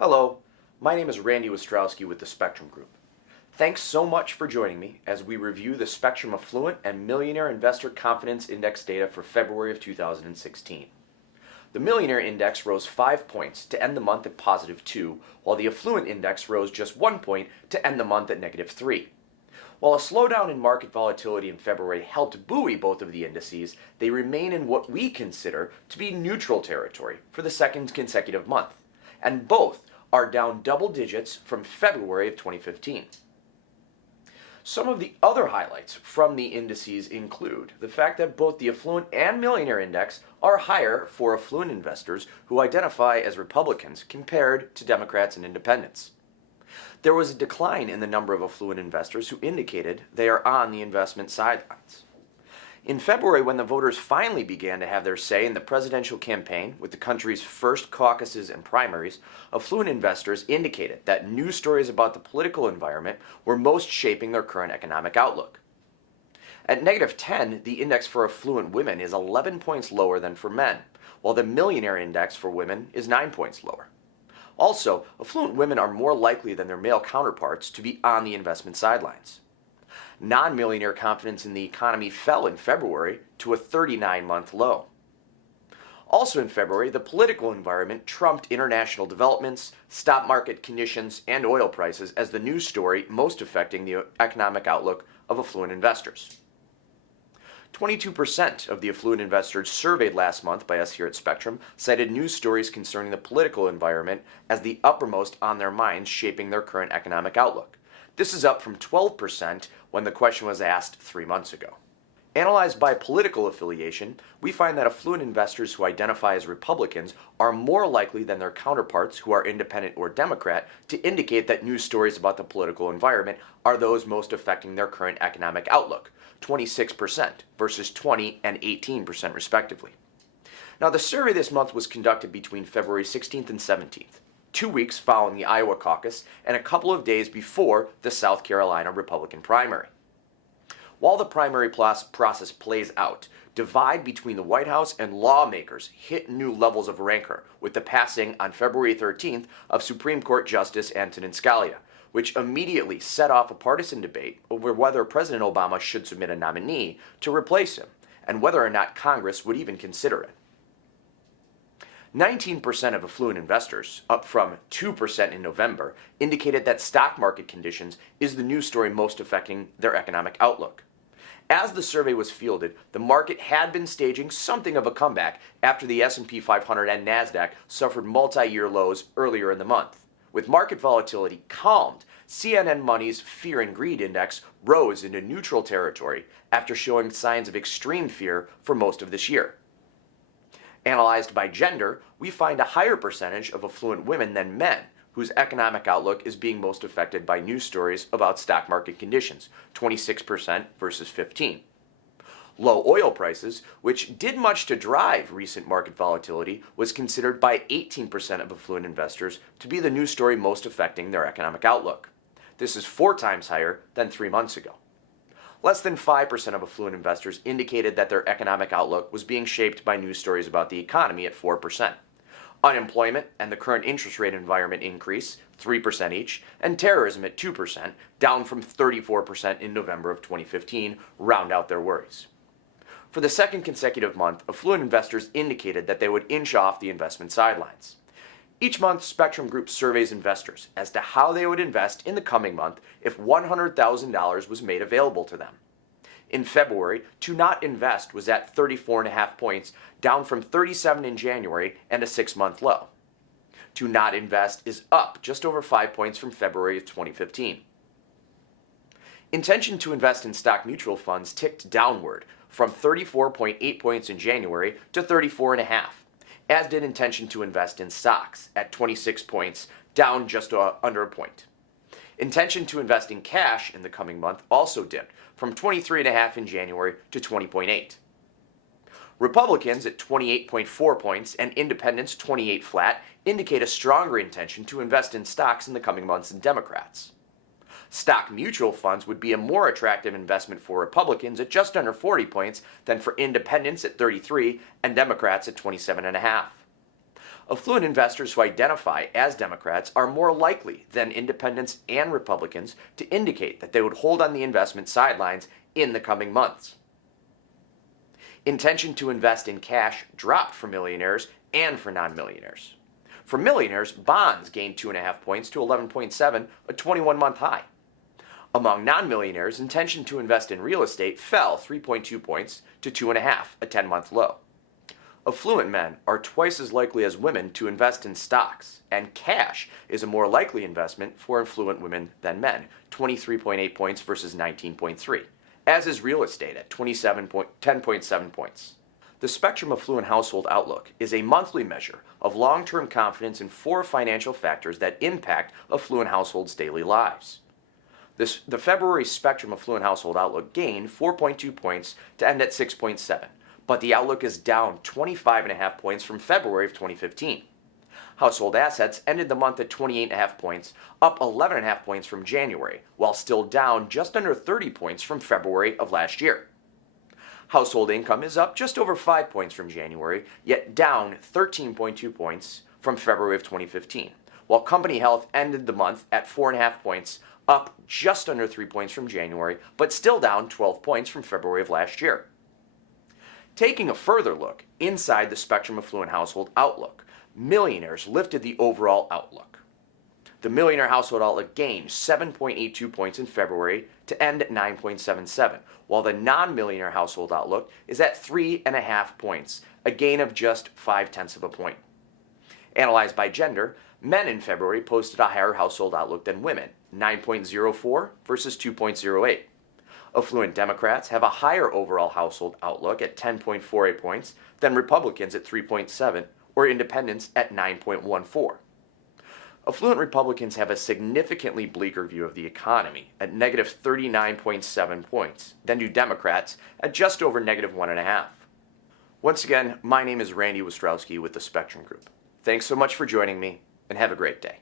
Hello, my name is Randy Ostrowski with the Spectrem Group. Thanks so much for joining me as we review the Spectrem Affluent and Millionaire Investor Confidence Index data for February of 2016. The Millionaire Index rose 5 points to end the month at +2, while the Affluent Index rose just 1 point to end the month at -3. While a slowdown in market volatility in February helped buoy both of the indices, they remain in what we consider to be neutral territory for the second consecutive month, and both are down double digits from February of 2015. Some of the other highlights from the indices include the fact that both the Affluent and Millionaire Index are higher for affluent investors who identify as Republicans compared to Democrats and Independents. There was a decline in the number of affluent investors who indicated they are on the investment sidelines. In February, when the voters finally began to have their say in the presidential campaign with the country's first caucuses and primaries, affluent investors indicated that news stories about the political environment were most shaping their current economic outlook. At -10, the index for affluent women is 11 points lower than for men, while the Millionaire Index for women is 9 points lower. Also, affluent women are more likely than their male counterparts to be on the investment sidelines. Non-millionaire confidence in the economy fell in February to a 39-month low. Also in February, the political environment trumped international developments, stock market conditions, and oil prices as the news story most affecting the economic outlook of affluent investors. 22% of the affluent investors surveyed last month by us here at Spectrem cited news stories concerning the political environment as the uppermost on their minds shaping their current economic outlook. This is up from 12% when the question was asked 3 months ago. Analyzed by political affiliation, we find that affluent investors who identify as Republicans are more likely than their counterparts who are Independent or Democrat to indicate that news stories about the political environment are those most affecting their current economic outlook, 26% versus 20% and 18% respectively. Now, the survey this month was conducted between February 16th and 17th. 2 weeks following the Iowa caucus and a couple of days before the South Carolina Republican primary. While the primary process plays out, divide between the White House and lawmakers hit new levels of rancor with the passing on February 13th of Supreme Court Justice Antonin Scalia, which immediately set off a partisan debate over whether President Obama should submit a nominee to replace him, and whether or not Congress would even consider it. 19% of affluent investors, up from 2% in November, indicated that stock market conditions is the news story most affecting their economic outlook. As the survey was fielded, the market had been staging something of a comeback after the S&P 500 and NASDAQ suffered multi-year lows earlier in the month. With market volatility calmed, CNN Money's Fear and Greed Index rose into neutral territory after showing signs of extreme fear for most of this year. Analyzed by gender, we find a higher percentage of affluent women than men whose economic outlook is being most affected by news stories about stock market conditions, 26% versus 15%. Low oil prices, which did much to drive recent market volatility, was considered by 18% of affluent investors to be the news story most affecting their economic outlook. This is 4 times higher than 3 months ago. Less than 5% of affluent investors indicated that their economic outlook was being shaped by news stories about the economy at 4%. Unemployment and the current interest rate environment increase, 3% each, and terrorism at 2%, down from 34% in November of 2015, round out their worries. For the second consecutive month, affluent investors indicated that they would inch off the investment sidelines. Each month, Spectrem Group surveys investors as to how they would invest in the coming month if $100,000 was made available to them. In February, to not invest was at 34.5 points, down from 37 in January and a 6-month low. To not invest is up just over 5 points from February of 2015. Intention to invest in stock mutual funds ticked downward from 34.8 points in January to 34.5. As did intention to invest in stocks at 26 points, down just under a point. Intention to invest in cash in the coming month also dipped from 23.5 in January to 20.8. Republicans at 28.4 points and independents 28 flat indicate a stronger intention to invest in stocks in the coming months than Democrats. Stock mutual funds would be a more attractive investment for Republicans at just under 40 points than for independents at 33 and Democrats at 27.5. Affluent investors who identify as Democrats are more likely than independents and Republicans to indicate that they would hold on the investment sidelines in the coming months. Intention to invest in cash dropped for millionaires and for non-millionaires. For millionaires, bonds gained 2.5 points to 11.7, a 21-month high. Among non-millionaires, intention to invest in real estate fell 3.2 points to 2.5, a 10-month low. Affluent men are twice as likely as women to invest in stocks, and cash is a more likely investment for affluent women than men, 23.8 points versus 19.3, as is real estate at 10.7 points. The Spectrem Affluent Household Outlook is a monthly measure of long-term confidence in 4 financial factors that impact affluent households' daily lives. The February Spectrem Affluent Household Outlook gained 4.2 points to end at 6.7, but the outlook is down 25.5 points from February of 2015. Household assets ended the month at 28.5 points, up 11.5 points from January, while still down just under 30 points from February of last year. Household income is up just over 5 points from January, yet down 13.2 points from February of 2015, while company health ended the month at 4.5 points, up just under 3 points from January, but still down 12 points from February of last year. Taking a further look inside the Spectrem Affluent Household Outlook, millionaires lifted the overall outlook. The Millionaire Household Outlook gained 7.82 points in February to end at 9.77, while the non-millionaire household outlook is at 3.5 points, a gain of just 0.5 of a point. Analyzed by gender, men in February posted a higher household outlook than women, 9.04 versus 2.08. Affluent Democrats have a higher overall household outlook at 10.48 points than Republicans at 3.7 or independents at 9.14. Affluent Republicans have a significantly bleaker view of the economy at negative 39.7 points than do Democrats at just over negative 1.5. Once again, my name is Randy Ostrowski with the Spectrem Group. Thanks so much for joining me, and have a great day.